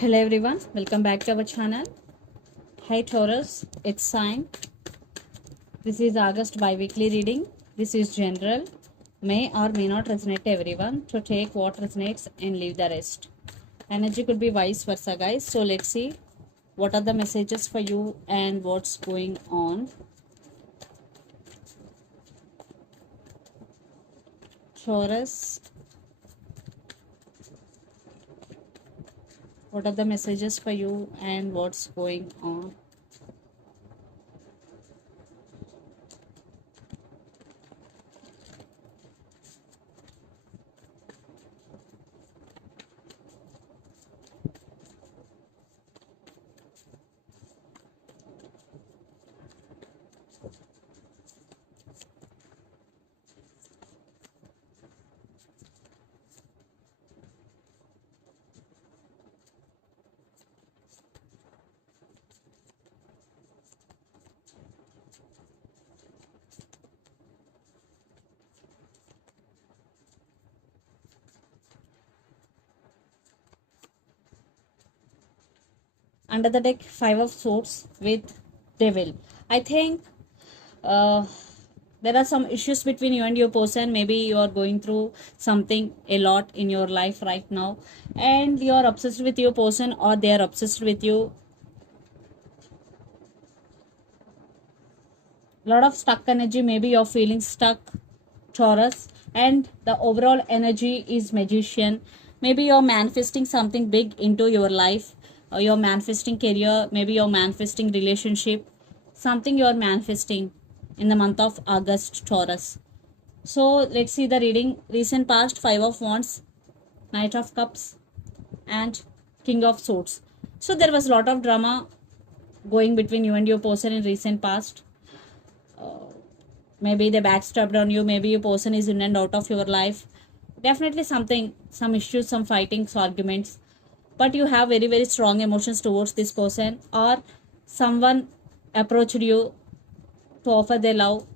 Hello everyone, welcome back to our channel. Hi Taurus, it's sign. This is August bi-weekly reading. This is general. May or may not resonate to everyone. To take what resonates and leave the rest. Energy could be vice versa, guys. So let's see what are the messages for you and what's going on. Taurus, what are the messages for you and what's going on? Under the deck, Five of Swords with Devil. I think there are some issues between you and your person. Maybe you are going through something a lot in your life right now, and you are obsessed with your person, or they are obsessed with you. Lot of stuck energy. Maybe you're feeling stuck, Taurus, and the overall energy is Magician. Maybe you're manifesting something big into your life, or you're manifesting career. Maybe you're manifesting relationship, something you're manifesting in the month of August, Taurus. So let's see the reading. Recent past, Five of Wands, Knight of Cups, and King of Swords. So there was a lot of drama going between you and your person in recent past. Maybe they backstabbed on you. Maybe your person is in and out of your life. Definitely something, some issues, some fightings, arguments. But you have very, very strong emotions towards this person, or someone approached you to offer their love.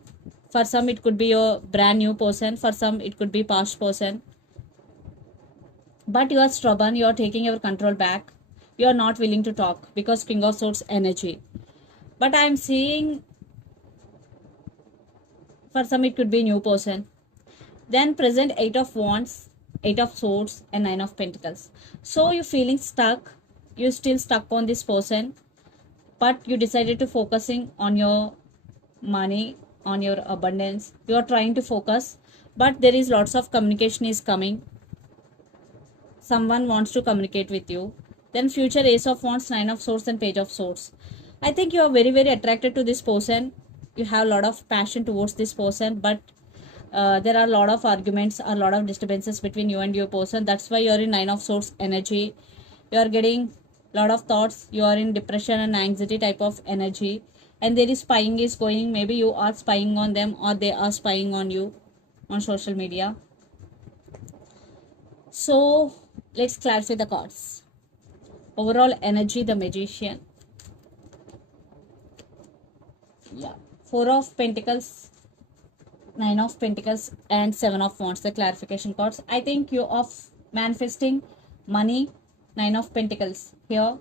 For some, it could be a brand new person. For some, it could be past person. But you are stubborn. You are taking your control back. You are not willing to talk because King of Swords energy. But I am seeing for some it could be new person. Then present Eight of Wands, Eight of Swords, and Nine of Pentacles. So you're feeling stuck. You're still stuck on this person, but you decided to focusing on your money, on your abundance. You are trying to focus, but there is lots of communication is coming. Someone wants to communicate with you. Then future Ace of Wands, Nine of Swords, and Page of Swords. I think you are very, very attracted to this person. You have a lot of passion towards this person, but there are a lot of arguments, a lot of disturbances between you and your person. That's why you're in Nine of Swords energy. You are getting a lot of thoughts. You are in depression and anxiety type of energy, and there is spying is going. Maybe you are spying on them, or they are spying on you on social media. So let's clarify the cards. Overall energy, the Magician. Yeah, Four of Pentacles, Nine of Pentacles, and Seven of Wands, the clarification cards. I think you are manifesting money, Nine of Pentacles. Here,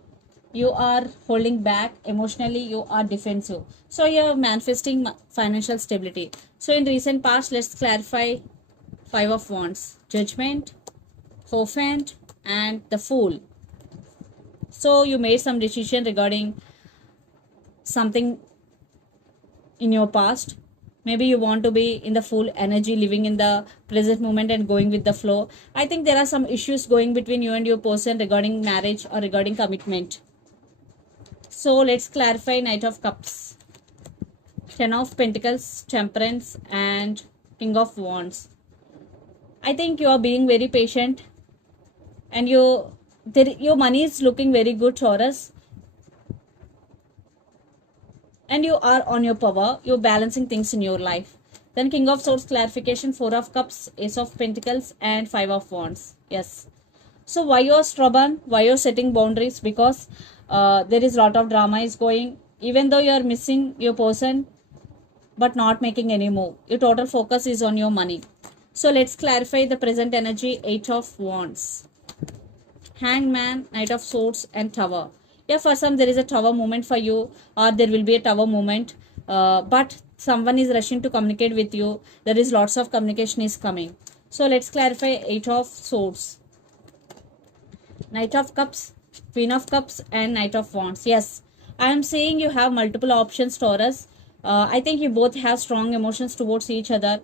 you are holding back emotionally, you are defensive. So you are manifesting financial stability. So in recent past, let's clarify Five of Wands, Judgment, Hierophant, and the Fool. So you made some decision regarding something in your past. Maybe you want to be in the full energy, living in the present moment and going with the flow. I think there are some issues going between you and your person regarding marriage or regarding commitment. So let's clarify Knight of Cups, Ten of Pentacles, Temperance, and King of Wands. I think you are being very patient, and your money is looking very good, Taurus. And you are on your power. You're balancing things in your life. Then King of Swords clarification, Four of Cups, Ace of Pentacles, and Five of Wands. Yes. So why you're stubborn? Why you're setting boundaries? Because there is a lot of drama is going. Even though you're missing your person, but not making any move. Your total focus is on your money. So let's clarify the present energy, Eight of Wands. Hangman, Knight of Swords, and Tower. Yeah, for some there is a tower moment for you, or there will be a tower moment, but someone is rushing to communicate with you. There is lots of communication is coming. So let's clarify. Eight of Swords, Knight of Cups, Queen of Cups, and Knight of Wands. Yes, I am saying you have multiple options, Taurus. I think you both have strong emotions towards each other,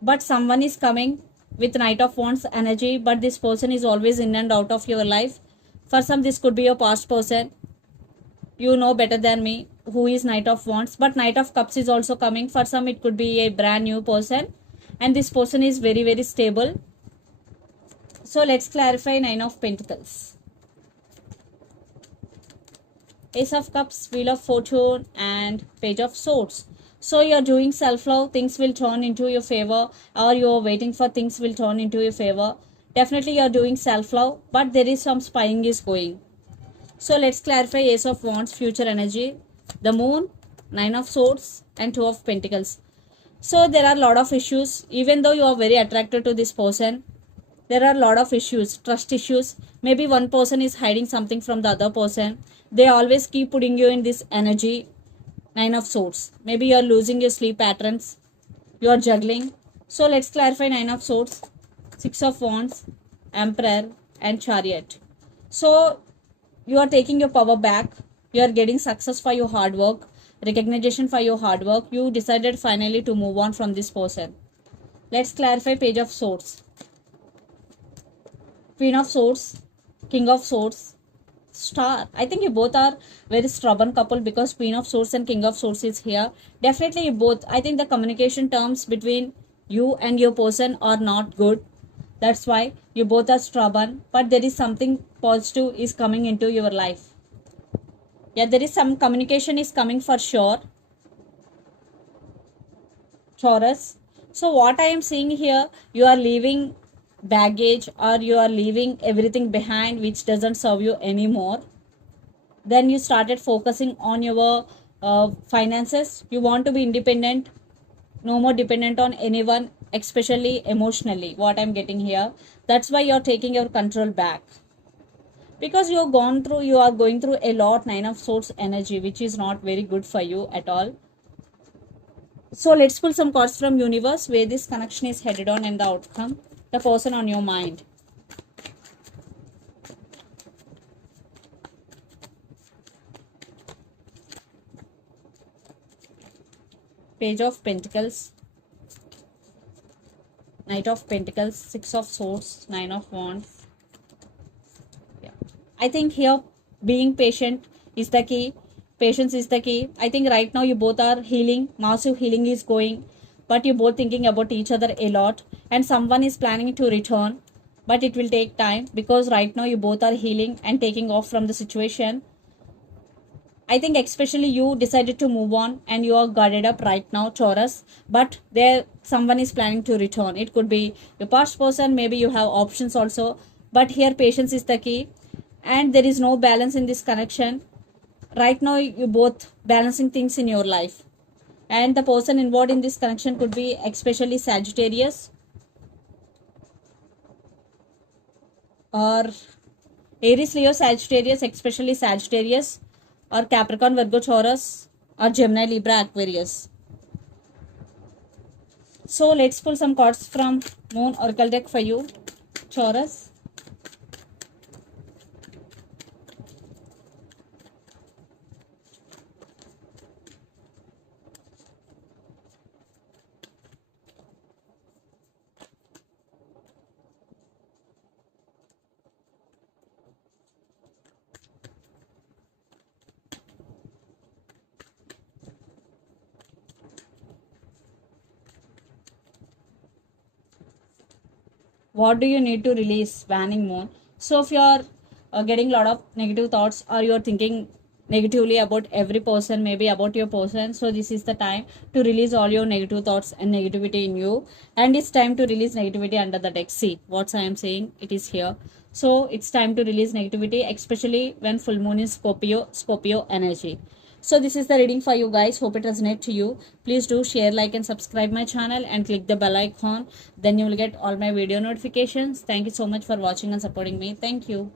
but someone is coming with Knight of Wands energy, but this person is always in and out of your life. For some, this could be your past person. You know better than me who is Knight of Wands, but Knight of Cups is also coming. For some, it could be a brand new person, and this person is very, very stable. So let's clarify. Nine of Pentacles, Ace of Cups, Wheel of Fortune, and Page of Swords. So you're doing self-love, things will turn into your favor, or you're waiting for things will turn into your favor. Definitely you're doing self-love, but there is some spying is going. So let's clarify. Ace of Wands, future energy, the Moon, Nine of Swords, and Two of Pentacles. So there are a lot of issues. Even though you are very attracted to this person, there are a lot of issues, trust issues. Maybe one person is hiding something from the other person. They always keep putting you in this energy. Nine of Swords. Maybe you are losing your sleep patterns. You are juggling. So let's clarify. Nine of Swords, Six of Wands, Emperor, and Chariot. So you are taking your power back. You are getting success for your hard work, recognition for your hard work. You decided finally to move on from this person. Let's clarify. Page of Swords, Queen of Swords, King of Swords, Star. I think you both are very stubborn couple because Queen of Swords and King of Swords is here. Definitely you both, I think the communication terms between you and your person are not good. That's why you both are stubborn, but there is something positive is coming into your life. Yeah, there is some communication is coming for sure, Taurus. So what I am seeing here, you are leaving baggage or you are leaving everything behind which doesn't serve you anymore. Then you started focusing on your finances. You want to be independent, no more dependent on anyone, especially emotionally, what I'm getting here. That's why you're taking your control back, because you are going through a lot. Nine of Swords energy, which is not very good for you at all. So let's pull some cards from universe where this connection is headed on and the outcome, the person on your mind. Page of Pentacles, Knight of Pentacles, Six of Swords, Nine of Wands. Yeah, I think here being patient is the key. Patience is the key. I think right now you both are healing. Massive healing is going, but you both thinking about each other a lot, and someone is planning to return, but it will take time because right now you both are healing and taking off from the situation. I think especially you decided to move on and you are guarded up right now, Taurus, but there someone is planning to return. It could be your past person, maybe you have options also, but here patience is the key, and there is no balance in this connection. Right now you both balancing things in your life, and the person involved in this connection could be especially Sagittarius or Aries, Leo, Sagittarius, especially Sagittarius, or Capricorn, Virgo, Taurus, or Gemini, Libra, Aquarius. So let's pull some cards from Moon Oracle deck for you, Taurus. What do you need to release? Waning Moon. So if you are getting a lot of negative thoughts or you are thinking negatively about every person, maybe about your person, so this is the time to release all your negative thoughts and negativity in you, and it's time to release negativity under the deck. See what I am saying, it is here. So it's time to release negativity, especially when full moon is Scorpio energy. So this is the reading for you guys. Hope it resonates to you. Please do share, like and subscribe my channel and click the bell icon. Then you will get all my video notifications. Thank you so much for watching and supporting me. Thank you.